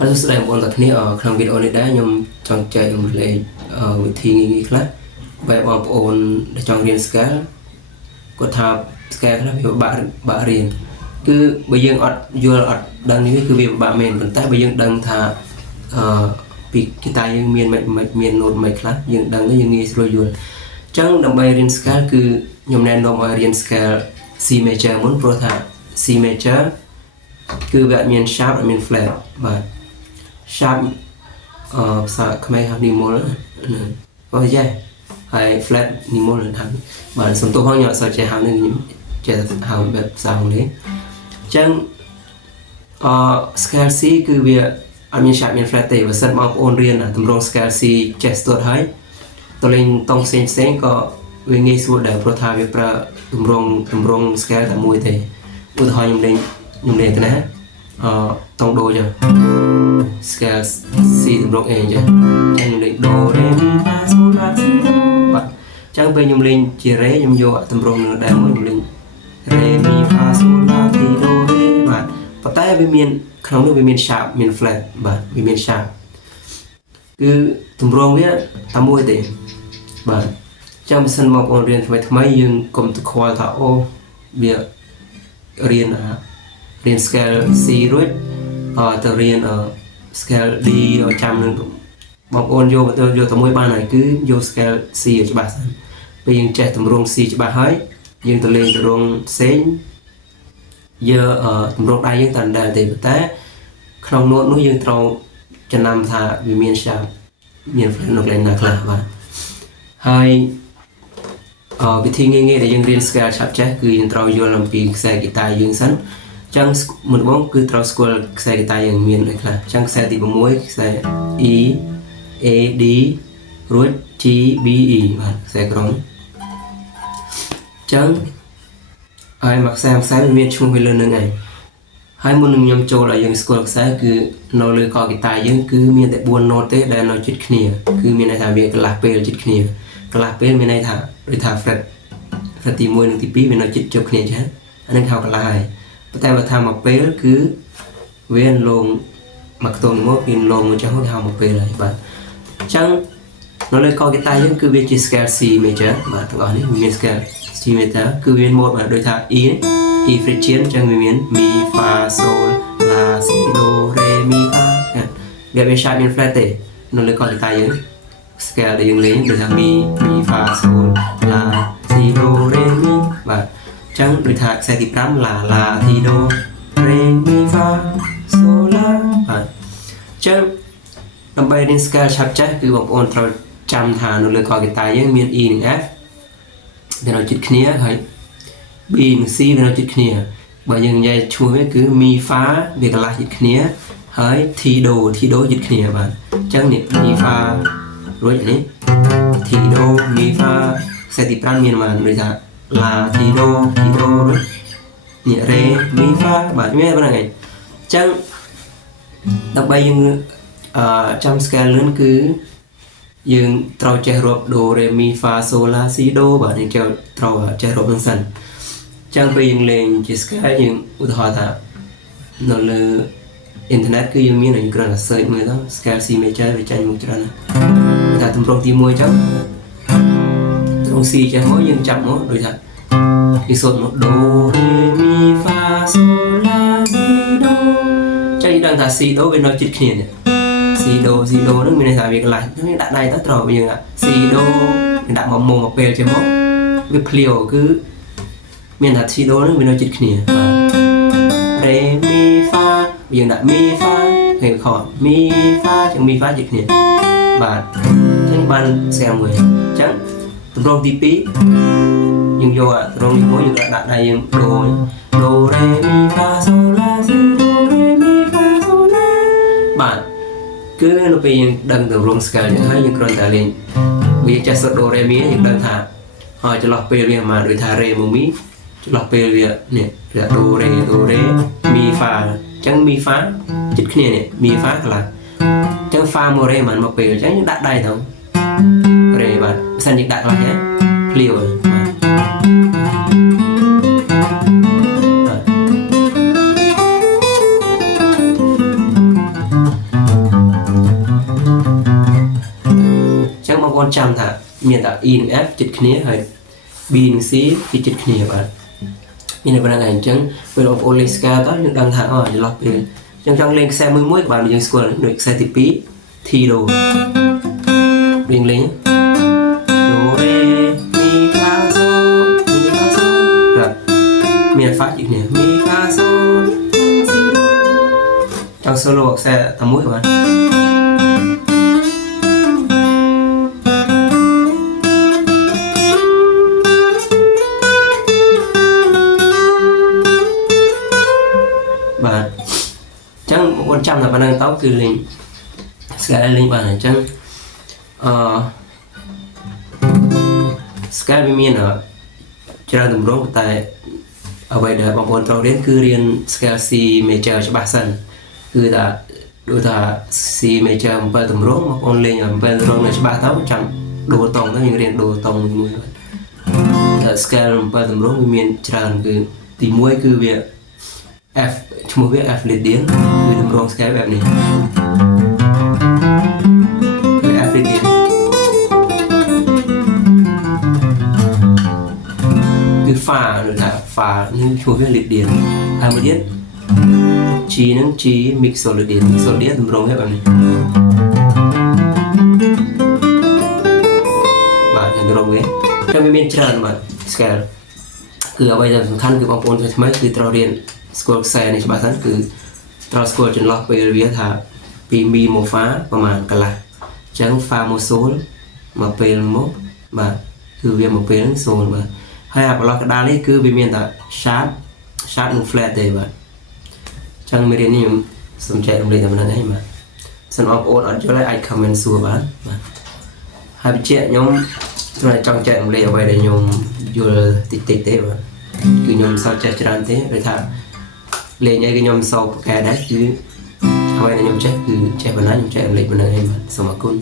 អរស្ដីបងប្អូនទាំងគ្នាក្នុងវីដេអូនេះដែរខ្ញុំចង់ចែករំលែកវិធីងាយៗខ្លះបែបបងប្អូនដែលចង់រៀន scale គាត់ថា scale ខ្លះវាបាក់រៀនគឺបើយើងអត់យល់អត់ដឹងនេះគឺវាពិបាកមែនប៉ុន្តែបើយើងដឹងថាពីគីតាយើងមាន note មិនខ្លះយើងដឹងទៅយើងងាយស្រួលយល់អញ្ចឹងដើម្បីរៀន scale គឺខ្ញុំណែនាំឲ្យរៀន scale C major មុនព្រោះថា C major គឺវាអត់មាន sharp អត់មាន flat បាទ sharp ភាសាខ្មែរហៅ nimal អូយេហើយ flat nimal ហ្នឹងបាទសំទោសផងខ្ញុំអត់សូវចេះហៅនឹងខ្ញុំចេះហៅបែបភាសាអង់គ្លេសអញ្ចឹងscale C គឺវាអត់មាន sharp មាន flat ទេបើសិនបងប្អូនរៀនតម្រង scale C ចេះស្ទាត់ហើយតលេងតង់ផ្សេងក៏វាងាយស្រួលដែរព្រោះថាវាប្រើតម្រង scale តែមួយទេឧទាហរណ៍ខ្ញុំលេងទៅណាតង់ដូចឹង scale C តម្រង A ចឹងខ្ញុំលេងដូរ៉េមីហ្វាសូឡាស៊ីដូបាទចឹងពេលខ្ញុំលេងជារ៉េខ្ញុំយកតម្រងនឹងដែរមួយខ្ញុំលេងរ៉េមីហ្វាសូឡាស៊ីដូរ៉េបាទប៉ុន្តែវាមានក្នុងនោះវាមាន sharp មាន flat បាទវាមាន sharp គឺតម្រងវាតែមួយទេបាទចឹងបើសិនមកបងរៀនថ្មីយើងកុំទៅខ្វល់ថាអូវារៀនscale C រួចទៅរៀនscale D ចាំនឹងបងប្អូនយកតែមួយបានហើយគឺយក scale C ឲ្យច្បាស់សិនពេលយើងចេះតម្រង C ច្បាស់ហើយយើងទៅលេងតម្រងផ្សេងយកតម្រងដៃយើងតែដែរទេប៉ុន្តែក្នុង note នោះយើងត្រូវចំណាំថាវាមាន sharp មាន flat នៅកន្លែងណាខ្លះបាទហើយវិធីងាយៗដែលយើងរៀន scale ឆាប់ចេះគឺយើងត្រូវយល់អំពីខ្សែហ្គីតាយើងសិនចឹងមុនបងគឺត្រូវស្គាល់ខ្សែហ្គីតាយើងមានដូចខ្លះចឹងខ្សែទី6ខ្សែ E A D រួច G B E បាទខ្សែក្រុមចឹងហើយមកខ្សែវាមានឈ្មោះវាលើនឹងឯងហើយមុននឹងខ្ញុំចូលឲ្យយើងស្គាល់ខ្សែគឺនៅលើកហ្គីតាយើងគឺមានតែ4 note ទេដែលនៅជិតគ្នាគឺមានន័យថាវាកន្លះពេលជិតគ្នាកន្លះពេលមានន័យថាដូចថា fret ទី1និងទី2វានៅជិតជួបគ្នាចឹងអានឹងហៅកន្លះហើយប៉ុន្តែបើថាមកពេលគឺវាលងមកខ្ទង់មកវាលងមកចឹងហៅមកពេលហើយបាទអញ្ចឹងនៅលើកហ្គីតាយើងគឺវាជា scale C major បាទទាំងអស់នេះមាន scale C major គឺវាមាន mode បាទដូចថា E Phrygian អញ្ចឹងវាមាន Mi Fa Sol La Si Do Re Mi Fa វាមាន sharp មាន flat ទេនៅលើកហ្គីតាយើង scale ដែលយើងលេងដូចថា Mi Fa Sol La Si Do Re Mi បាទចឹងដូចថាខ្សែទី5 La La Ti Do Re Mi Fa Sol La បាទចឹងដើម្បីរៀន scale ឆាប់ចេះគឺបងប្អូនត្រូវចាំថានៅលើកហ្គីតាយើងមាន E និង F ដែលនៅជិតគ្នាហើយ B និង C វានៅជិតគ្នាបើយើងនិយាយឈ្មោះវាគឺ Mi Fa វាកន្លះជិតគ្នាហើយ Ti Do ជិតគ្នាបាទអញ្ចឹងនេះ Mi Fa រួចនេះ Ti Do Mi Fa ខ្សែទី5មានបានដូចថា La Ti Do រួចនេះ Re Mi Fa បាទមានប៉ុណ្្នឹងឯងអញ្ចឹងដើម្បីយើងចាំ scale លឿនគឺយើងត្រូវចេះរាប់ Do Re Mi Fa Sol La Si Do បាទយើងត្រូវចេះរាប់នឹងសិនអញ្ចឹងពេលយើងលេងជា scale យើងឧទាហរណ៍ថានៅលើអ៊ីនធឺណិតគឺយើងមានយើងគ្រាន់តែ search មើលទៅ scale C major វាចេញមកច្រើនណាស់តែទម្រង់ទី1អញ្ចឹងទម្រង់ C ចេះមកយើងចាប់មកដូចថាពីសូត្រមក Do Re Mi Fa Sol La Si Do ចេះដឹងថា C Do វានៅជិតគ្នានេះC Do ហ្នឹងមានន័យថាវាកន្លះយើងដាក់ដៃទៅត្រូវយើងC Do យើងដាក់មកពេលចេះមកវាភ្លាវគឺមានថា C Do ហ្នឹងវានៅជិតគ្នាបាទ Re Mi Fa យើងដាក់ Mi Fa ហើយខត Mi Fa ចឹង Mi Fa ជិតគ្នាបាទចឹងបានស្គាល់មួយចឹងទម្រង់ទី2យើងយកទម្រង់នេះមួយយើងដាក់ដៃយើង Do Re Mi Fa Sol La Si Do Re Mi Fa Sol La បាទគឺនៅពេលយើងដឹងទម្រង់ scale ចឹងហើយយើងគ្រាន់តែលេងវាចេះសូត្រ Do Re Mi យើងដឹងថាហើយចន្លោះពេលវាមកដូចថា Re Mi ចន្លោះពេលវានេះវា Do Re Mi Fa ចឹង Mi Fa ជិតគ្នានេះ Mi Fa កន្លះចឹង Fa មក Re មិនមកពេលចឹងយើងដាក់ដៃទៅ Re បាទបើសិនយើងដាក់កន្លះហ្នឹងភ្លាវបាទអ จำถ้ามีแต่ E និង F ចិត្តគ្នាហើយ B និង C គឺចិត្តគ្នាបាទមានតែប៉ុណ្្នឹងឯងចឹងពេលបងប្អូនលេង scale ទៅយើងដឹងថាចន្លោះពេលចឹងចង់លេងខ្សែមួយក៏បានយើងស្គាល់ដូចខ្សែទី2 T ដូលេងលេងដូរេមីហ្គាសូបាទមាន phát ជាគ្នាមីហ្គាសូចង់ solo ខ្សែតែមួយបាទបាទចឹងបងចាំតែប៉ុណ្្នឹងទៅគឺលេងស្កាលេងបានអញ្ចឹងស្កាវាមានច្រើនទម្រង់តែអ្វីដែលបងប្អូនត្រូវរៀនគឺរៀន scale C major ច្បាស់សិនគឺថាដូចថា C major 7ទម្រង់បងប្អូនលេង7ទម្រង់នៅច្បាស់ទៅចាំដូរតង់ទៅយើងរៀនដូរតង់មួយតែ scale 7ទម្រង់វាមានច្រើនគឺទី1គឺវា F ឈ្មោះវា F Lydian គឺទម្រង់ scale បែបនេះគឺ F Lydian គឺ Fa ឬថា Fa នេះឈ្មោះវា Lydian ហើយមួយទៀត G នឹង G Mixolydian ទម្រង់វាបែបនេះបាទទម្រង់វាតែវាមានច្រើនបាទ scale គឺអ្វីដែលសំខាន់គឺបងប្អូនថ្មីគឺត្រូវរៀនស្គាល់ខ្សែនេះច្បាស់សិនគឺត្រូវស្គាល់ចន្លោះពេលវាថាពីមីមក Fa ប្រហែលកន្លះអញ្ចឹង Fa មក Sol មកពេលមកបាទគឺវាមកពេលហ្នឹង Sol បាទហើយអាប្រឡោះកដាលនេះគឺវាមានតែ sharp និង flat ទេបាទអញ្ចឹងមេរៀននេះខ្ញុំសូមចែករំលែកតែប៉ុណ្្នឹងឯងបាទសិនបងប្អូនអត់យល់អាច comment សួរបានបាទហើយបញ្ជាក់ខ្ញុំត្រូវចង់ចែករំលែកអ្វីដែលខ្ញុំយល់តិចទេបាទគឺខ្ញុំសល់ចេះច្រើនទេដូចថាលេងអីគឺខ្ញុំសោកប្រកែដែរគឺអ្វីដែលខ្ញុំចេះគឺចេះប៉ុណ្ណាខ្ញុំចែករំលែកប៉ុណ្ណឹងឯងបាទសូមអរគុណ